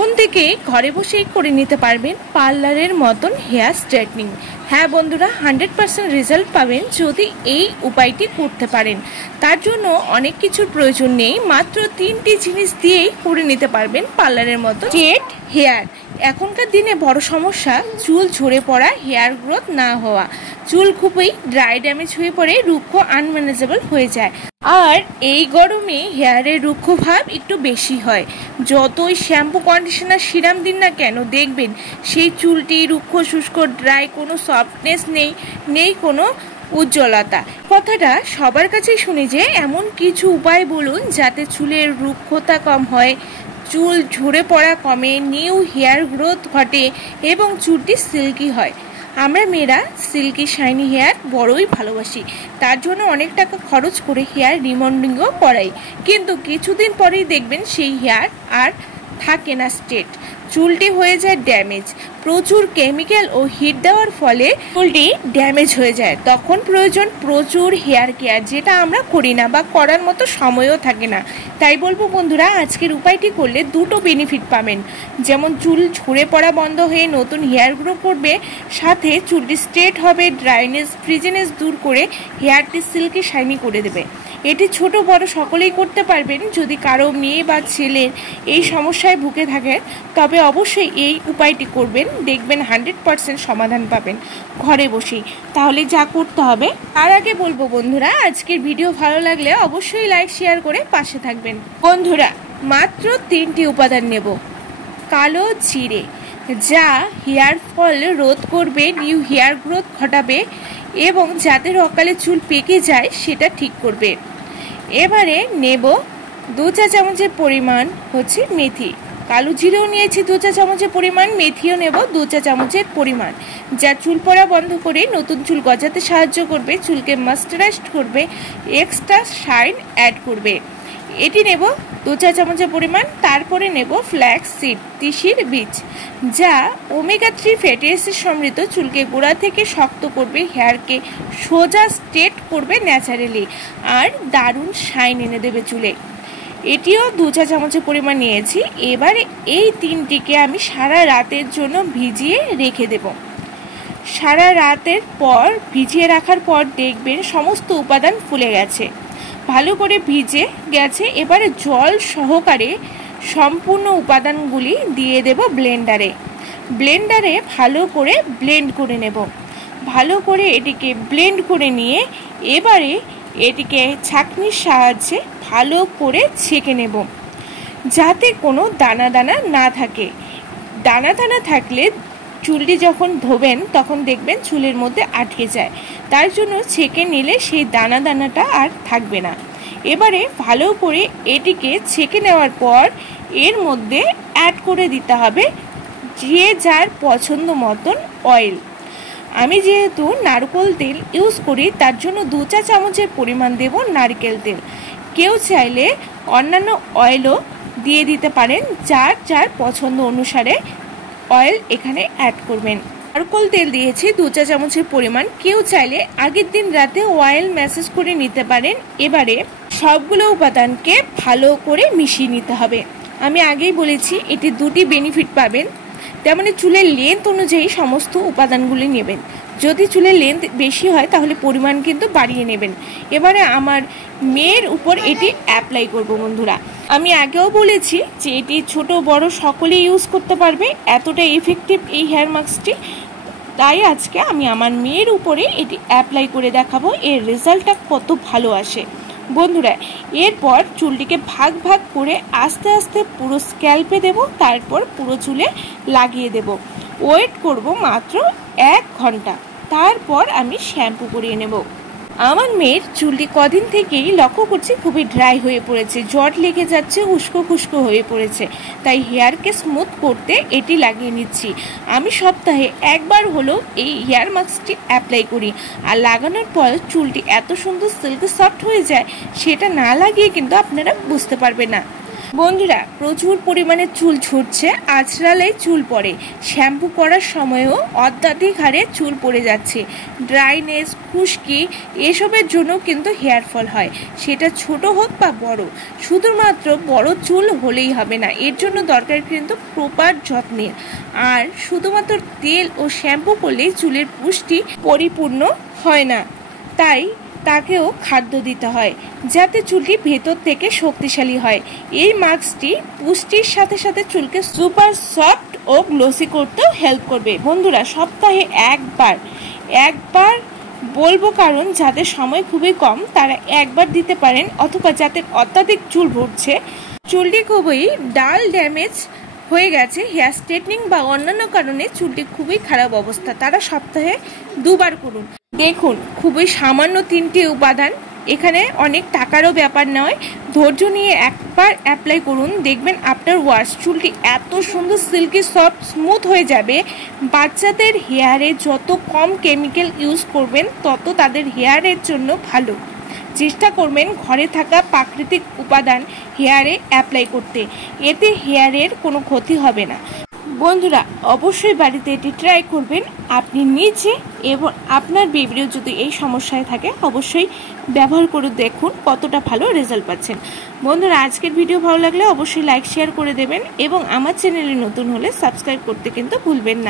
এখন থেকে ঘরে বসেই করে নিতে পারবেন পার্লারের মতন হেয়ার স্ট্রেটনিং। হ্যাঁ বন্ধুরা, 100% রেজাল্ট পাবেন যদি এই উপায়টি করতে পারেন। তার জন্য অনেক কিছুর প্রয়োজন নেই, মাত্র 3টি জিনিস দিয়েই করে নিতে পারবেন পার্লারের মতো স্ট্রেট হেয়ার। এখনকার দিনে বড় সমস্যা চুল ঝরে পড়া, হেয়ার গ্রোথ না হওয়া। চুল খুবই ড্রাই ড্যামেজ হয়ে পড়ে রুক্ষ আনম্যানেজেবল হয়ে যায়। আর এই গরমে হেয়ারের রুক্ষ ভাব একটু বেশি হয়। যতই শ্যাম্পু, কন্ডিশনার, সিরাম দিন না কেন, দেখবেন সেই চুলটি রুক্ষ, শুষ্ক, ড্রাই, কোনো সফটনেস নেই কোনো উজ্জ্বলতা। কথাটা সবার কাছেই শুনি যে এমন কিছু উপায় বলুন যাতে চুলের রুক্ষতা কম হয়, চুল ঝরে পড়া কমে, নিউ হেয়ার গ্রোথ ঘটে এবং চুলটি সিল্কি হয়। আমরা মেয়েরা সিল্কি শাইনি হেয়ার বড়ই ভালোবাসি, তার জন্য অনেক টাকা খরচ করে হেয়ার রিমন্ডিংও করাই, কিন্তু কিছুদিন পরেই দেখবেন সেই হেয়ার আর থাকে না স্ট্রেট, চুলটি হয়ে যায় ড্যামেজ। প্রচুর কেমিক্যাল ও হিট দেওয়ার ফলে চুলটি ড্যামেজ হয়ে যায়। তখন প্রয়োজন প্রচুর হেয়ার কেয়ার, যেটা আমরা করি না বা করার মতো সময়ও থাকে না। তাই বলবো বন্ধুরা, আজকের উপায়টি করলে দুটো বেনিফিট পাবেন, যেমন চুল ঝরে পড়া বন্ধ হয়ে নতুন হেয়ার গ্রো করবে, সাথে চুলটি স্ট্রেট হবে, ড্রাইনেস ফ্রিজিনেস দূর করে হেয়ারটি সিল্কি শাইনি করে দেবে। এটি ছোট বড় সকলেই করতে পারবেন। যদি কারো মেয়ে বা ছেলের এই সমস্যায় ভুগে থাকেন তবে অবশ্যই এই উপায়টি করবেন, দেখবেন 100% সমাধান পাবেন ঘরে বসেই। তাহলে যা করতে হবে, তার আগে বলবো বন্ধুরা, আজকের ভিডিও ভালো লাগলে অবশ্যই লাইক শেয়ার করে পাশে থাকবেন। বন্ধুরা, মাত্র 3টি উপাদান নেব। কালো জিরে, যা হেয়ার ফল রোধ করবে, নিউ হেয়ার গ্রোথ ঘটাবে এবং যাদের অকালে চুল পেকে যায় সেটা ঠিক করবে। এবারে নেব 2 চা চামচের পরিমাণ হচ্ছে মেথি। কালো জিরেও নিয়েছি 2 চা চামচের পরিমাণ, মেথিও নেব 2 চা চামচের পরিমাণ, যা চুল পড়া বন্ধ করে নতুন চুল গজাতে সাহায্য করবে, চুলকে ময়েশ্চারাইজড করবে, এক্সট্রা শাইন অ্যাড করবে। এটি নেব 2 চা চামচের পরিমাণ। তারপরে নেব ফ্ল্যাক্স সিড, তিসির বীজ, যা ওমেগা 3 ফ্যাটি অ্যাসিড সমৃদ্ধ, চুলকে গোড়া থেকে শক্ত করবে, হেয়ারকে সোজা স্ট্রেট করবে ন্যাচারালি, আর দারুণ শাইন এনে দেবে চুলে। এটিও 2 চা চামচের পরিমাণ নিয়েছি। এবারে এই 3টিকে আমি সারা রাতের জন্য ভিজিয়ে রেখে দেব। সারা রাতের পর ভিজিয়ে রাখার পর দেখবেন সমস্ত উপাদান ফুলে গেছে, ভালো করে ভিজে গেছে। এবারে জল সহকারে সম্পূর্ণ উপাদানগুলি দিয়ে দেব ব্লেন্ডারে ভালো করে ব্লেন্ড করে নেব। ভালো করে এটিকে ব্লেন্ড করে নিয়ে এবারে এটিকে ছাঁকনির সাহায্যে ভালো করে ছেঁকে নেব, যাতে কোনো দানা দানা না থাকে। দানা দানা থাকলে চুলটি যখন ধোবেন তখন দেখবেন চুলের মধ্যে আটকে যায়, তার জন্য ছেঁকে নিলে সেই দানা দানাটা আর থাকবে না। এবারে ভালো করে এটিকে ছেঁকে নেওয়ার পর এর মধ্যে অ্যাড করে দিতে হবে যে যার পছন্দ মতন অয়েল। আমি যেহেতু নারকেল তেল ইউজ করি, তার জন্য 2 চা চামচের পরিমাণ দেব নারকেল তেল। কেউ চাইলে অন্যান্য অয়েলও দিয়ে দিতে পারেন, যার যার পছন্দ অনুসারে অয়েল এখানে অ্যাড করবেন। নারকেল তেল দিয়েছি 2 চা চামচের পরিমাণ। কেউ চাইলে আগের দিন রাতে অয়েল ম্যাসেজ করে নিতে পারেন। এবারে সবগুলো উপাদানকে ভালো করে মিশিয়ে নিতে হবে। আমি আগেই বলেছি এটি 2টি বেনিফিট পাবেন, তেমনি চুলের লেন্থ অনুযায়ী সমস্ত উপাদানগুলি নেবেন। যদি চুলের লেন্থ বেশি হয় তাহলে পরিমাণ কিন্তু বাড়িয়ে নেবেন। এবারে আমার মেয়ের উপর এটি অ্যাপ্লাই করব বন্ধুরা। আমি আগেও বলেছি যে এটি ছোট বড় সকলেই ইউজ করতে পারবে, এতটা ইফেক্টিভ এই হেয়ার মাস্কটি। তাই আজকে আমি আমার মেয়ের উপরে এটি অ্যাপ্লাই করে দেখাবো এর রেজাল্টটা কত ভালো আসে। বন্ধুরা, এরপর চুলটিকে ভাগ ভাগ করে আস্তে আস্তে পুরো স্ক্যাল্পে দেব, তারপর পুরো চুলে লাগিয়ে দেব। ওয়েট করব মাত্র 1 ঘন্টা, তারপর আমি শ্যাম্পু করিয়ে নেব। আমার মেয়ের চুলটি কদিন থেকেই লক্ষ্য করছি খুবই ড্রাই হয়ে পড়েছে, জট লেগে যাচ্ছে, উস্কো খুস্কো হয়ে পড়েছে। তাই হেয়ারকে স্মুথ করতে এটি লাগিয়ে নিচ্ছি। আমি সপ্তাহে একবার হলেও এই হেয়ার মাস্কটি অ্যাপ্লাই করি, আর লাগানোর পর চুলটি এত সুন্দর সিল্কি সফট হয়ে যায়, সেটা না লাগিয়ে কিন্তু আপনারা বুঝতে পারবেন না। বন্ধুরা, প্রচুর পরিমাণে চুল ঝরছে, আঁচড়ালে চুল পড়ে, শ্যাম্পু করার সময়ও অত্যাধিক হারে চুল পড়ে যাচ্ছে, ড্রাইনেস, খুশকি এসবের জন্য কিন্তু হেয়ার ফল হয়, সেটা ছোট হোক বা বড়। শুধুমাত্র বড় চুল হলেই হবে না, এর জন্য দরকার কিন্তু প্রপার যত্নের। আর শুধুমাত্র তেল ও শ্যাম্পু করলেই চুলের পুষ্টি পরিপূর্ণ হয় না, তাই তাকেও খাদ্য দিতে হয় যাতে চুলটি ভেতর থেকে শক্তিশালী হয়। এই মাস্কটি পুষ্টির সাথে সাথে চুলকে সুপার সফট ও গ্লোসি করতেও হেল্প করবে। বন্ধুরা, সপ্তাহে একবার বলবো, কারণ যাদের সময় খুবই কম তারা একবার দিতে পারেন, অথবা যাদের অত্যাধিক চুল ভরছে, চুলটি খুবই ডাল ড্যামেজ হয়ে গেছে হেয়ার স্ট্রেটনিং বা অন্যান্য কারণে চুলটি খুবই খারাপ অবস্থা, তারা সপ্তাহে 2 বার করুন। দেখুন, খুবই সামান্য 3টি উপাদান, এখানে অনেক টাকারও ব্যাপার নয়, ধৈর্য নিয়ে একবার অ্যাপ্লাই করুন, দেখবেন আফটার ওয়াশ চুলটি এত সুন্দর সিল্কি সফট স্মুথ হয়ে যাবে। বাচ্চাদের হেয়ারে যত কম কেমিক্যাল ইউজ করবেন তত তাদের হেয়ারের জন্য ভালো। চেষ্টা করবেন ঘরে থাকা প্রাকৃতিক উপাদান হেয়ারে অ্যাপ্লাই করতে, এতে হেয়ারের কোনো ক্ষতি হবে না। বন্ধুরা, অবশ্যই বাড়িতে এটি ট্রাই করবেন আপনি নিজে, এবং আপনার বেবিরও যদি এই সমস্যায় থাকে অবশ্যই ব্যবহার করে দেখুন কতটা ভালো রেজাল্ট পাচ্ছেন। বন্ধুরা, আজকের ভিডিও ভালো লাগলে অবশ্যই লাইক শেয়ার করে দেবেন, এবং আমার চ্যানেলে নতুন হলে সাবস্ক্রাইব করতে কিন্তু ভুলবেন না।